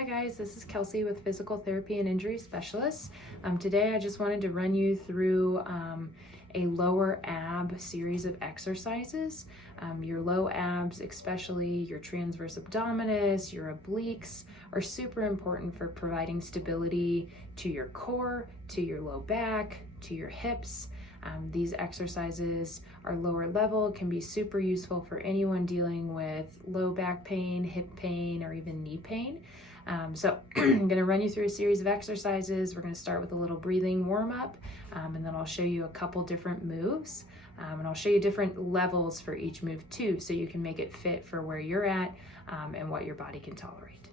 Hi guys, this is Kelsey with Physical Therapy and Injury Specialists. Today I just wanted to run you through a lower ab series of exercises. Your low abs, especially your transverse abdominis, your obliques, are super important for providing stability to your core, to your low back, to your hips. These exercises are lower level, can be super useful for anyone dealing with low back pain, hip pain, or even knee pain. So I'm going to run you through a series of exercises. We're going to start with a little breathing warm-up, and then I'll show you a couple different moves, and I'll show you different levels for each move too, so you can make it fit for where you're at and what your body can tolerate.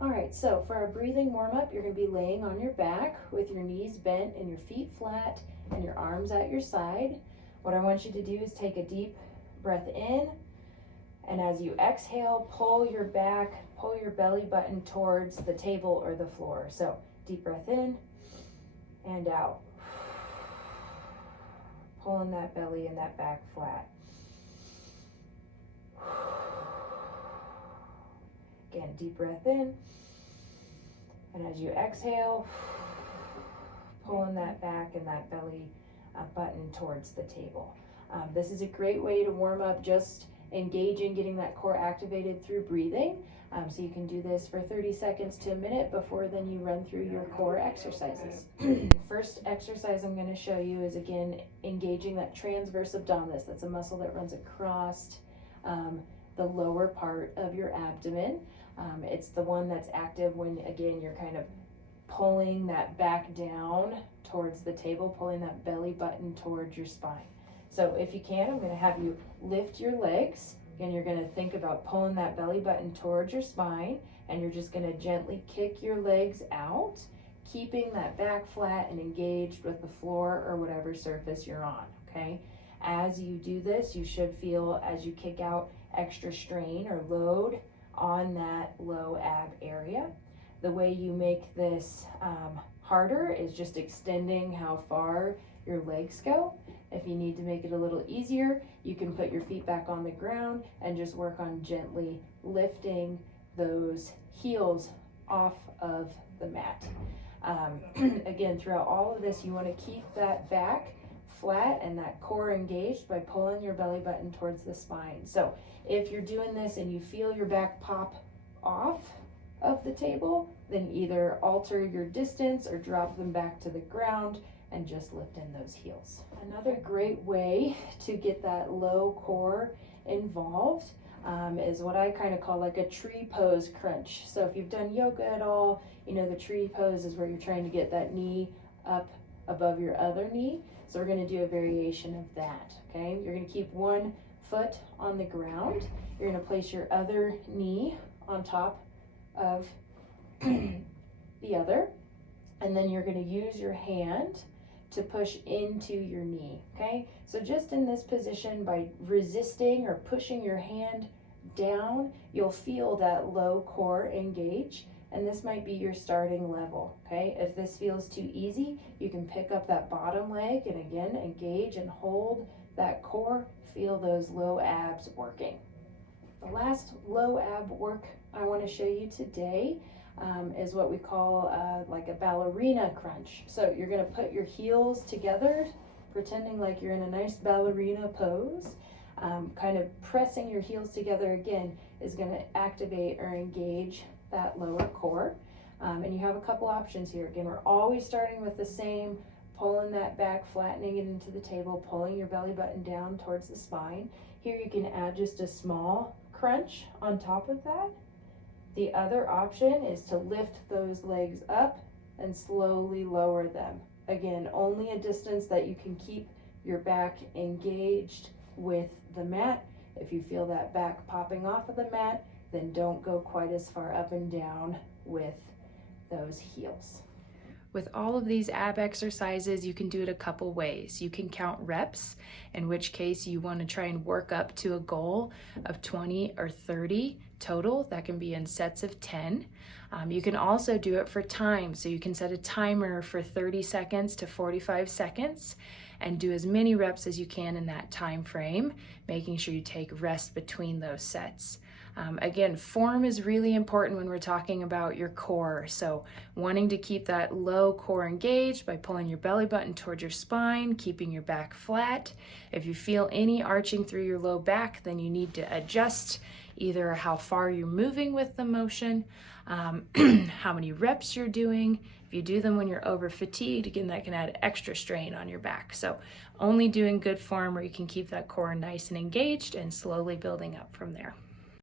All right, so for our breathing warm-up, you're going to be laying on your back with your knees bent and your feet flat and your arms at your side. What I want you to do is take a deep breath in, and as you exhale, pull your belly button towards the table or the floor. So deep breath in and out. Pulling that belly and that back flat. Again, deep breath in. And as you exhale, pulling that back and that belly button towards the table. This is a great way to warm up, just engaging, getting that core activated through breathing. So you can do this for 30 seconds to a minute before then you run through your core exercises. First exercise I'm going to show you is, again, engaging that transverse abdominis. That's a muscle that runs across the lower part of your abdomen. It's the one that's active when, again, you're kind of pulling that back down towards the table, pulling that belly button towards your spine. So if you can, I'm going to have you lift your legs. Again, you're going to think about pulling that belly button towards your spine, and you're just going to gently kick your legs out, keeping that back flat and engaged with the floor or whatever surface you're on, okay? As you do this, you should feel, as you kick out, extra strain or load on that low ab area. The way you make this harder is just extending how far your legs go. If you need to make it a little easier, you can put your feet back on the ground and just work on gently lifting those heels off of the mat. Again, throughout all of this, you want to keep that back flat and that core engaged by pulling your belly button towards the spine. So if you're doing this and you feel your back pop off of the table, then either alter your distance or drop them back to the ground and just lift in those heels. Another great way to get that low core involved is what I kind of call like a tree pose crunch. So if you've done yoga at all, you know the tree pose is where you're trying to get that knee up above your other knee. So we're going to do a variation of that, okay? You're going to keep one foot on the ground. You're going to place your other knee on top of the other, and then you're going to use your hand to push into your knee, okay? So just in this position, by resisting or pushing your hand down, you'll feel that low core engage, and this might be your starting level, okay? If this feels too easy, you can pick up that bottom leg and again, engage and hold that core, feel those low abs working. The last low ab work I want to show you today is what we call like a ballerina crunch. So you're going to put your heels together, pretending like you're in a nice ballerina pose. Kind of pressing your heels together again is going to activate or engage that lower core. And you have a couple options here. Again, we're always starting with the same, pulling that back, flattening it into the table, pulling your belly button down towards the spine. Here you can add just a small crunch on top of that. The other option is to lift those legs up and slowly lower them. Again, only a distance that you can keep your back engaged with the mat. If you feel that back popping off of the mat, then don't go quite as far up and down with those heels. With all of these ab exercises, you can do it a couple ways. You can count reps, in which case you want to try and work up to a goal of 20 or 30 total. That can be in sets of 10. You can also do it for time. So you can set a timer for 30 seconds to 45 seconds and do as many reps as you can in that time frame, making sure you take rest between those sets. Again, form is really important when we're talking about your core. So wanting to keep that low core engaged by pulling your belly button towards your spine, keeping your back flat. If you feel any arching through your low back, then you need to adjust either how far you're moving with the motion, how many reps you're doing. If you do them when you're over fatigued, again, that can add extra strain on your back. So only doing good form where you can keep that core nice and engaged and slowly building up from there.